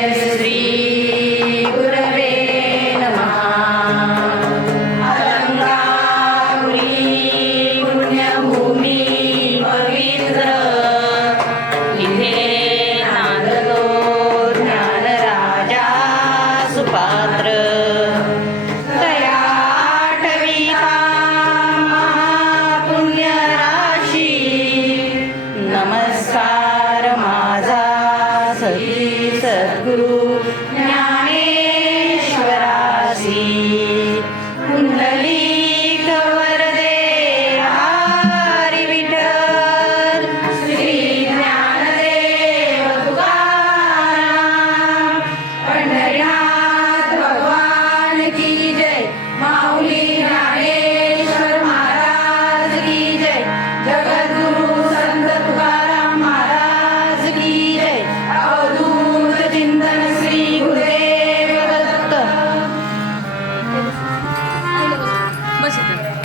Yes. Guru. Now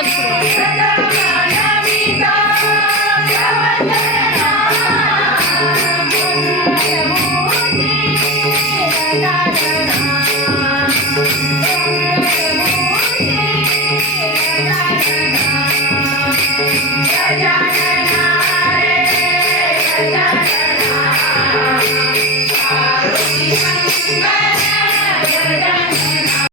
Let's go. Thank you.